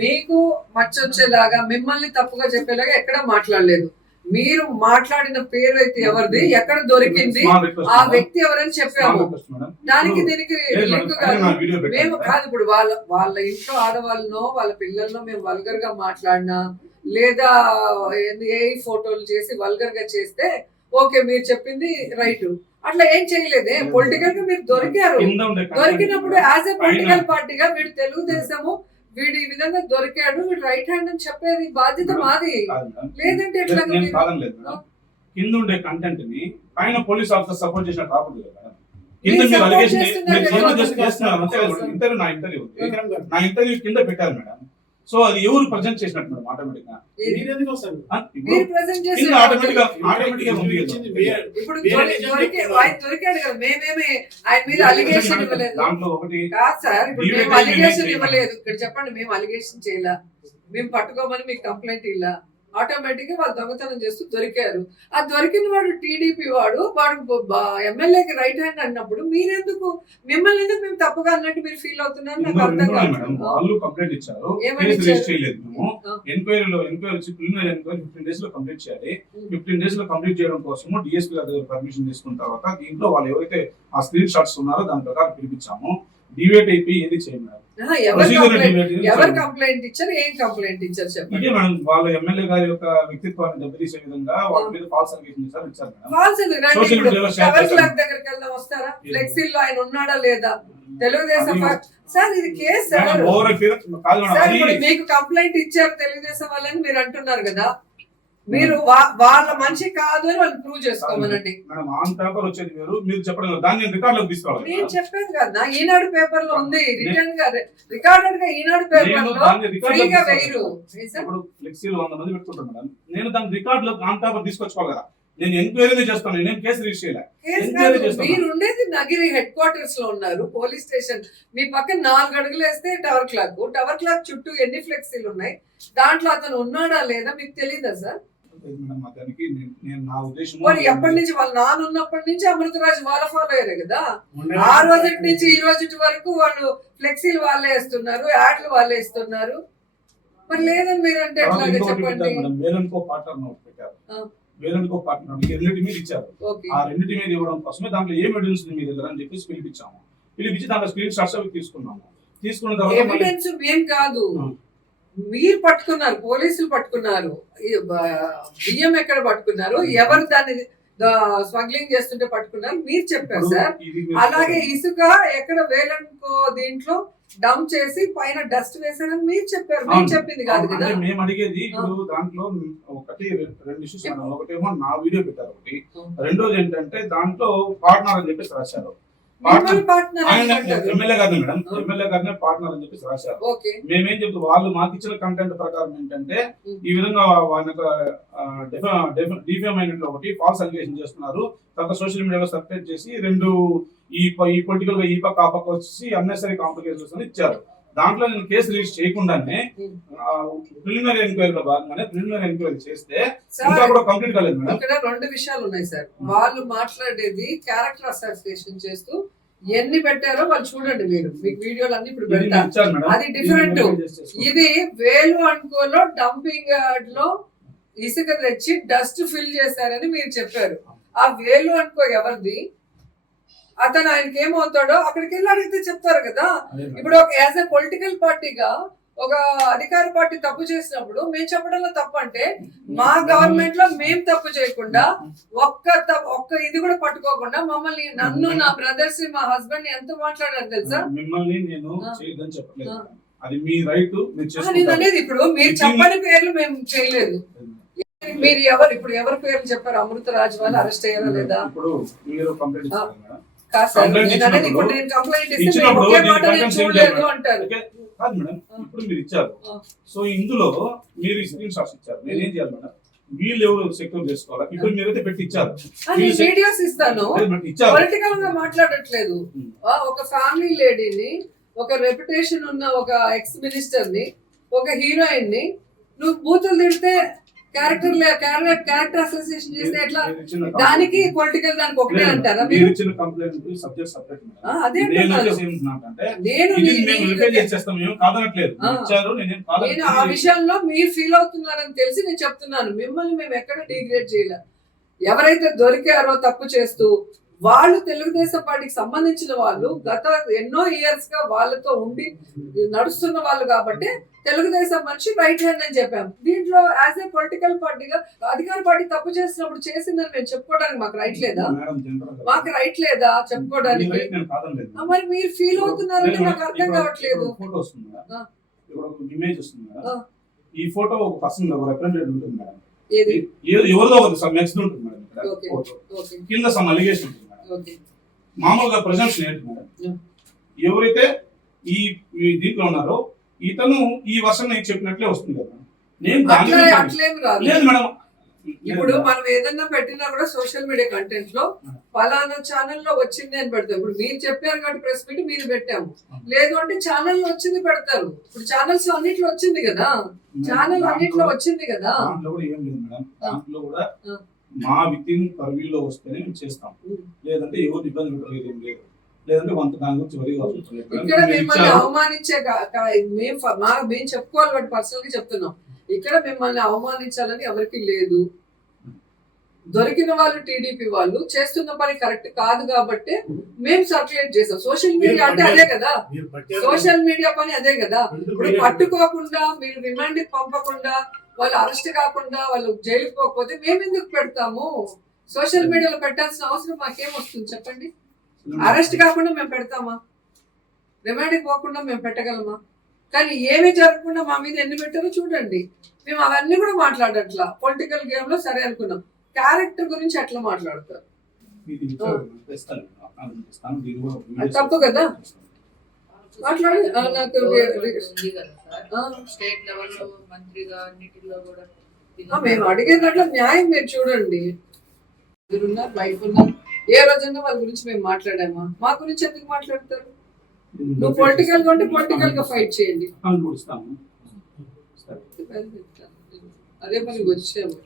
మీకు మచ్చొచ్చేలాగా మిమ్మల్ని తప్పుగా చెప్పేలాగా ఎక్కడ మాట్లాడలేదు. మీరు మాట్లాడిన పేరు అయితే ఎవరిది, ఎక్కడ దొరికింది, ఆ వ్యక్తి ఎవరని చెప్పాము. దానికి దీనికి లింక్ కాదు. మేము కాదు, ఇప్పుడు వాళ్ళ ఇంట్లో ఆడవాళ్ళనో వాళ్ళ పిల్లల్లో మేము వల్గర్ గా మాట్లాడినా లేదా ఏ ఫోటోలు చేసి వల్గర్ గా చేస్తే ఓకే, మీరు చెప్పింది రైట్. అట్లా ఏం చేయలేదే. పొలిటికల్ గా మీరు దొరికారు. దొరికినప్పుడు యాజ్ ఎ పొలిటికల్ పార్టీగా వీడు తెలుగుదేశము, వీడు ఈ విధంగా దొరికాడు, వీడు రైట్ హ్యాండ్ అని చెప్పేది బాధ్యత మాది. లేదంటే ఎట్లా? కింద ఉండే కంటెంట్ ని పైన పోలీస్ ఆఫీసర్ సపోర్ట్ చేసిన కాకూడదు కదా. కింద మీరు అలిగేషన్ ఇంటర్వ్యూ నా ఇంటర్వ్యూ కింద పెట్టారు మేడం. సో అది ఎవరు ప్రజెంట్ చేసినట్టు మేడం ఆటోమేటిక్ గా దొరికాడు కదా. మేమేమి ఆయన మీద అలిగేషన్ ఇవ్వలేదు. దాంట్లో ఒకటి కాదు సార్, ఇప్పుడు మేము అలిగేషన్ ఇవ్వలేదు. ఇక్కడ చెప్పండి, మేము అలిగేషన్ చేయలే, మేము పట్టుకోమని మీకు కంప్లైంట్ ఇలా. ఆటోమేటిక్ గా వాళ్ళు దొంగతనం చేస్తూ దొరికారు. ఆ దొరికిన వాడు టీడీపీ వాడు ఎమ్మెల్యేకి రైట్ హ్యాండ్ అన్నప్పుడు మీరెందుకు, మిమ్మల్ని ఎందుకు మేము తప్పుగా అన్నట్టు మీరు ఫీల్ అవుతున్నారు? నాకు అర్థం కాదు. వాళ్ళు కంప్లైంట్ ఇచ్చారు, ఎంక్వైరీలో 15 days లో కంప్లీట్ చేయాలి. 15 days లో కంప్లీట్ చేయడం కోసం డిఎస్పీ గారి దగ్గర పర్మిషన్ తీసుకున్న తర్వాత దీంట్లో వాళ్ళు ఎవరైతే ఆ స్క్రీన్ షాట్స్ ఉన్నారో దాని ప్రకారం పిలిపించాము. డివేట్ అయిపోయి ఏది చేయమన్నారు. ఎవరు కంప్లైంట్ ఇచ్చారు, ఏం కంప్లైంట్ ఇచ్చారు చెప్పండి. మేడం వాళ్ళ ఎమ్మెల్యే గారి యొక్క వ్యక్తిత్వాన్ని దెబ్బతీసే విధంగా వాళ్ళ మీద ఫాల్స్ అలిగేషన్ ఇచ్చారు. దగ్గరికి వెళ్దాం, వస్తారా? ఫ్లెక్సీలో ఆయన ఉన్నాడా లేదా? తెలుగుదేశం సార్, ఇది కేసు సార్. మీకు కంప్లైంట్ ఇచ్చారు తెలుగుదేశం వాళ్ళని మీరు అంటున్నారు కదా, మీరు వాళ్ళ మనిషి కాదు అని వాళ్ళు ప్రూవ్ చేసుకోమనండి. మీరు చెప్పడం దాన్ని రికార్డ్ లోకి తీసుకోవాలి. నేను చెప్పాను కదా, ఈనాడు పేపర్ లో ఉంది, రిటర్న్ గా రికార్డెడ్ గా ఈనాడు పేపర్ లో ఫ్రీగా వేయరు. ఫ్లెక్సీలు 100 మంది పెట్టుకుంటాను మేడం. నేను దాని రికార్డ్ లో ఆన్ పేపర్ తీసుకొచ్చుకోవాలి కదా. నేను ఎంక్వైరీ చేస్తాను, నేను కేసు రిజిస్టర్ చేయలేదు. మీరు ఉండేది నగిరి హెడ్ క్వార్టర్స్ లో ఉన్నారు, పోలీస్ స్టేషన్. మీ పక్కన 4 అడుగులు వేస్తే టవర్ క్లాక్ చుట్టూ ఎన్ని ఫ్లెక్సీలు ఉన్నాయి, దాంట్లో అతను ఉన్నాడా లేదా మీకు తెలియదా సార్? ఎప్పటి నుంచి వాళ్ళ నాన్న ఉన్నప్పటి నుంచి అమృతరాజు వాళ్ళ ఫాలో అయ్యారు కదా. ఆ రోజు నుంచి ఈ రోజు వరకు వాళ్ళు ఫ్లెక్సీలు వాళ్ళే వేస్తున్నారు, యాడ్లు వాళ్ళే ఇస్తున్నారు. మరి లేదని మీరు అంటే ఎట్లా చెప్పండి. వేలనుకో పార్ట్నర్ రెండింటి మీద ఇచ్చారు. ఆ రెండింటి మీద ఇవ్వడం కోసమే దాంట్లో ఏం ఎవిడెన్స్ ఉంది మీ దగ్గర అని చెప్పేసి పిలిపించి దాంట్లో స్క్రీన్ షాట్స్ అవి తీసుకున్నాము. తీసుకున్న తర్వాత ఎవిడెన్స్ ఏం కాదు, మీరు పట్టుకున్నారు, పోలీసులు పట్టుకున్నారు. బియ్యం ఎక్కడ పట్టుకున్నారు, ఎవరు దాన్ని స్మగ్లింగ్ చేస్తుంటే పట్టుకున్నారు మీరు చెప్పారు సార్. అలాగే ఇసుక ఎక్కడ వేలనుకో దీంట్లో డంప్ చేసి పైన డస్ట్ వేసారని మీరు చెప్పారు, మీరు చెప్పింది కాదు కదా. మేము అడిగేది ఇప్పుడు దాంట్లో ఒకటి 2 ఇష్యూస్. ఒకటేమో నా వీడియో పెట్టారు, ఒకటి రెండోది ఏంటంటే దాంట్లో పార్ట్నర్ అని చెప్పేసి రాశారు. ఎమ్మెల్యే గారిని మేడం, ఎమ్మెల్యే గారిని పార్ట్నర్ అని చెప్పేసి రాశారు. మేమేం చెప్తాం, వాళ్ళు మాకు ఇచ్చిన కంటెంట్ ప్రకారం ఏంటంటే ఈ విధంగా వాళ్ళ డిఫేమ్ అయినట్లు ఒకటి ఫాల్స్ అలిగేషన్ చేస్తున్నారు. తర్వాత సోషల్ మీడియాలో సర్క్యులేట్ చేసి 2 ఈ పొలిటికల్ గా ఈ పక్క ఆ పక్క వచ్చి అన్నెసరీ కాంప్లికేషన్స్ అని ఇచ్చారు. దాంట్లో నేను కేసు రిజిస్టర్ చేయకుండానే ప్రిలిమినరీ ఎంక్వైరీలో భాగంగానే ప్రిలిమినరీ ఎంక్వైరీ చేస్తే ఇంకా కూడా కంప్లీట్ కాలేదు మేడం. ఇక్కడ 2 విషయాలు ఉన్నాయి సార్. వాళ్ళు మాట్లాడేది క్యారెక్టర్ అసోసియేషన్ చేస్తూ ఎన్ని పెట్టారో వాళ్ళు చూడండి, మీరు మీకు వీడియోలు అన్ని ఇప్పుడు పెడతారు. అది డిఫరెంట్. ఇది వేలు అనుకోలో డంపింగ్ యార్డ్ లో ఇసుక తెచ్చి డస్ట్ ఫిల్ చేశారని మీరు చెప్పారు. ఆ వేలు అనుకో ఎవరిది, అతను ఆయనకి ఏమవుతాడో అక్కడికి వెళ్ళి అడిగితే చెప్తారు కదా. ఇప్పుడు ఒక యాజ్ ఎ పొలిటికల్ పార్టీగా ఒక అధికార పార్టీ తప్పు చేసినప్పుడు మేము చెప్పడంలో తప్పు అంటే, మా గవర్నమెంట్ లో మేము తప్పు చేయకుండా ఒక్క ఇది కూడా పట్టుకోకుండా మమ్మల్ని, నన్ను, నా బ్రదర్స్, మా హస్బెండ్ ఎంత మాట్లాడారు తెలుసా? మిమ్మల్ని నేను చేయదని చెప్పలేదు, అది మీ రైట్. అనేది ఇప్పుడు మీరు చెప్పని పేర్లు మేము చేయలేదు. మీరు ఇప్పుడు ఎవరి పేర్లు చెప్పారు? అమృతరాజు వాళ్ళు అరెస్ట్ అయ్యారా లేదా? ఇప్పుడు మీరు కంప్లైంట్ కాదు మేడం, ఇప్పుడు మీరు ఇచ్చారు. సో ఇందులో మీరు స్క్రీన్ షాట్స్ ఇచ్చారు. నేనేం చేయాలి మేడం? వీళ్ళు ఎవరు సెక్యూర్ చేసుకోవాలి? ఇప్పుడు మీరైతే పెట్టి ఇచ్చారు, వీడియోస్ ఇస్తాను. పొలిటికల్ గా మాట్లాడట్లేదు. ఒక ఫ్యామిలీ లేడీని, ఒక రెప్యుటేషన్ ఉన్న ఒక ఎక్స్ మినిస్టర్ ని, ఒక హీరోయిన్ ని నువ్వు బూతులు తిడితే క్యారెక్టర్ అసోసియేషన్ చేస్తే ఎట్లా? దానికి పొలిటికల్ దానికి ఒకటే అంటారా మీరు ఇచ్చిన కంప్లైంట్ సబ్జెక్ట్ సెపరేట్. అదే నేను వచ్చేసి ఏమంటున్నానంటే, నేను ఇది మేము వెరిఫై చేసేస్తాం, మేము కాదనట్లేదు. ఇచ్చారు, నేను ఆ విషయంలో మీరు ఫీల్ అవుతున్నారని తెలిసి నేను చెప్తున్నాను. మిమ్మల్ని మేము ఎక్కడ డిగ్రేడ్ చేయలే. ఎవరైతే దొరికారో తప్పు చేస్తూ వాళ్ళు తెలుగుదేశం పార్టీకి సంబంధించిన వాళ్ళు గత ఎన్నో ఇయర్స్ గా వాళ్ళతో ఉండి నడుస్తున్న వాళ్ళు కాబట్టి తెలుగుదేశం మనిషి రైట్ హ్యాండ్ అని చెప్పాము. దీంట్లో యాజ్ ఏ పొలిటికల్ పార్టీగా అధికార పార్టీ తప్పు చేసినప్పుడు చేసిందని మేము చెప్పుకోవడానికి మాకు రైట్ లేదా? మాకు రైట్ లేదా చెప్పుకోవడానికి? మరి మీరు ఫీల్ అవుతున్నారని నాకు అర్థం కావట్లేదు. ఫోటో వస్తుంది, ఇమేజ్ వస్తుంది. ఈ ఫోటో ఒక పర్సన్ రిప్రజెంటేటివ్ ఉంటుంది మేడం. ఎవరిదో ఒక సమ్ ఎక్స్ ఉంటుంది మేడం. కింద సమ్ అలిగేషన్ ఉంటుంది మేడం. మామూలుగా ప్రెజెంప్షన్ ఏంటి మేడం, ఎవరైతే ఈ దీంట్లో ఉన్నారో ఇతను ఈ వర్షం నేను చెప్పినట్లే వస్తుంది కదా. అట్లేమి రాదు. లేదు మేడం, ఇప్పుడు మనం ఏదన్నా పెట్టినా కూడా సోషల్ మీడియా కంటెంట్ లో ఫలానా ఛానల్లో వచ్చింది అని పెడతాం. ఇప్పుడు మీరు చెప్పారు కాబట్టి ప్రెస్ మీట్ మీరు పెట్టాము, లేదు అంటే ఛానల్ లో వచ్చింది పెడతారు. ఇప్పుడు ఛానల్స్ అన్నిట్లో వచ్చింది కదా, ఛానల్ అన్నిట్లో వచ్చింది కదా. దాంట్లో కూడా ఏం లేదు మేడం, దాంట్లో కూడా మా విత్ ఇన్ పర్వ్యూలో వస్తేనే మేము చేస్తాం, లేదంటే ఎవరు ఇబ్బంది పెట్టలేదు ఏం లేదు. లేదంటే వంత దాని గురించి వరి ఇక్కడ మిమ్మల్ని అవమానించే మేము చెప్పుకోవాలి బట్ పర్సనల్ గా చెప్తున్నాం. ఇక్కడ మిమ్మల్ని అవమానించాలని ఎవరికి లేదు. దొరికిన వాళ్ళు టీడీపీ వాళ్ళు చేస్తున్న పని కరెక్ట్ కాదు కాబట్టి మేము సర్క్యులేట్ చేసాం. సోషల్ మీడియా అంటే అదే కదా, సోషల్ మీడియా పని అదే కదా. ఇప్పుడు పట్టుకోకుండా మీరు రిమాండ్ పంపకుండా వాళ్ళు అరెస్ట్ కాకుండా వాళ్ళు జైలుకి పోకపోతే మేము ఎందుకు పెడతాము? సోషల్ మీడియాలో పెట్టాల్సిన అవసరం మాకేం వస్తుంది చెప్పండి? అరెస్ట్ కాకుండా మేము పెడతామా? రిమాండ్కి పోకుండా మేము పెట్టగలమా? కానీ ఏమి జరగకుండా మా మీద ఎన్ని పెట్టారో చూడండి. మేము అవన్నీ కూడా మాట్లాడట్లా. పొలిటికల్ గేమ్ లో సరే అనుకున్నాం, క్యారెక్టర్ గురించి ఎట్లా మాట్లాడతారు? తప్పు కదా మాట్లాడి. నాకు మేము అడిగేదాంట్లో న్యాయం మీరు చూడండి. మీరున్నారు, వైఫ్ ఉన్నారు, ఏ రోజన్నా వాళ్ళ గురించి మేము మాట్లాడామా? మా గురించి ఎందుకు మాట్లాడతారు? నువ్వు పొలిటికల్ గా ఉంటే పొలిటికల్ గా ఫైట్ చేయండి. అదే పని వచ్చాము.